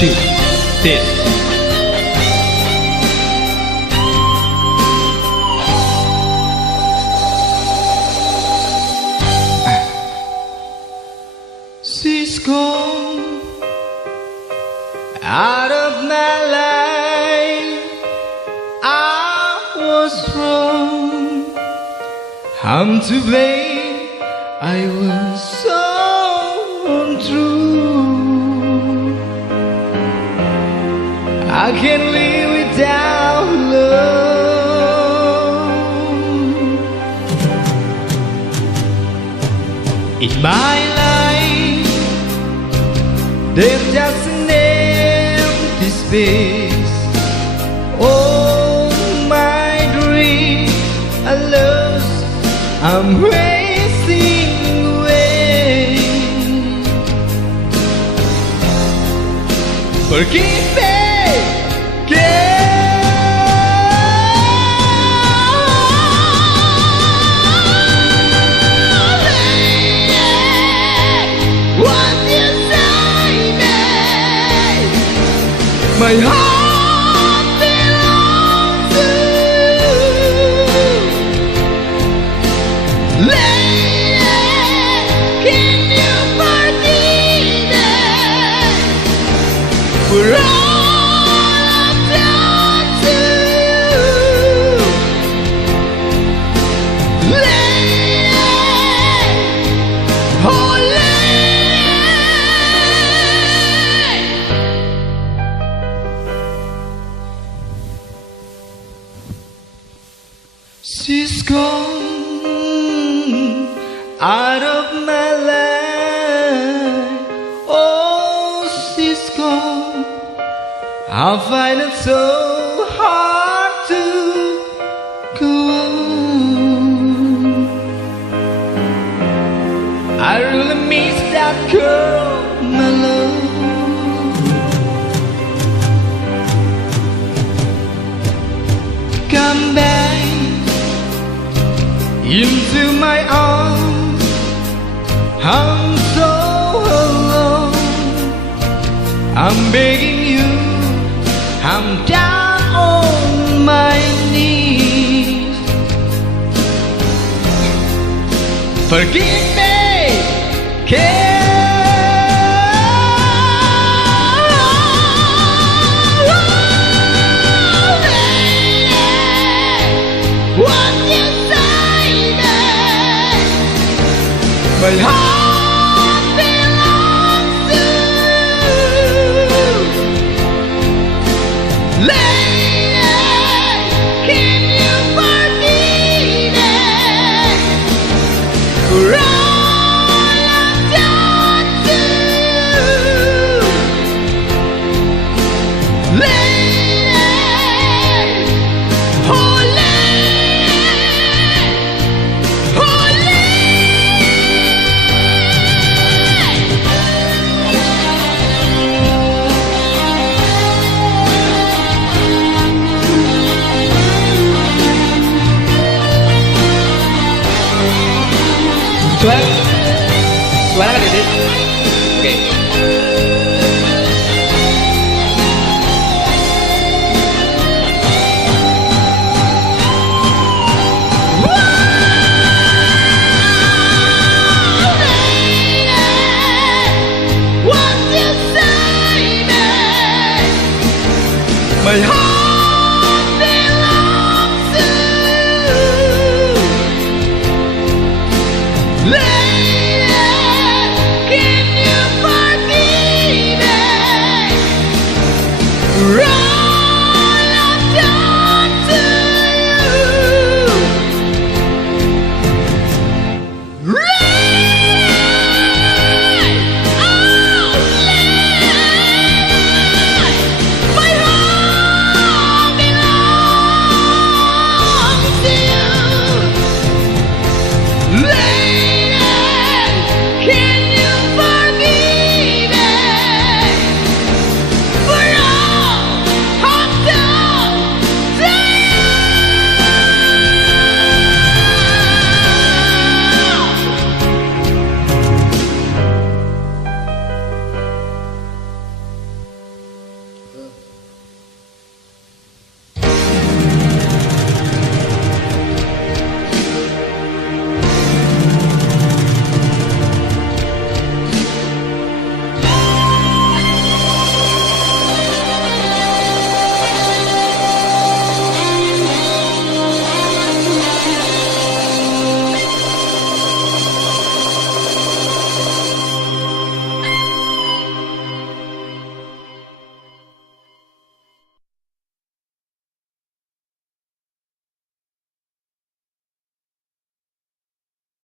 2, this. She's gone out of my life. I was wrong. I'm to blame. I was so untrue. I can't live without love. In my life, there's just an empty space. All my dreams are lost. I'm wasting away. Forgive me, my heart belongs to you. Lady, can you forgive me for all I've done to you? Lady, oh she's gone out of my life. Oh, she's gone. I find it so hard to go on. I really miss that girl, my love. Come back into my arms. I'm so alone. I'm begging you. I'm down on my knees. Forgive me, my heart belongs to you. Lady, can you forgive me for all I've done to you? Lady, oh suara kan Didit? Oke. My heart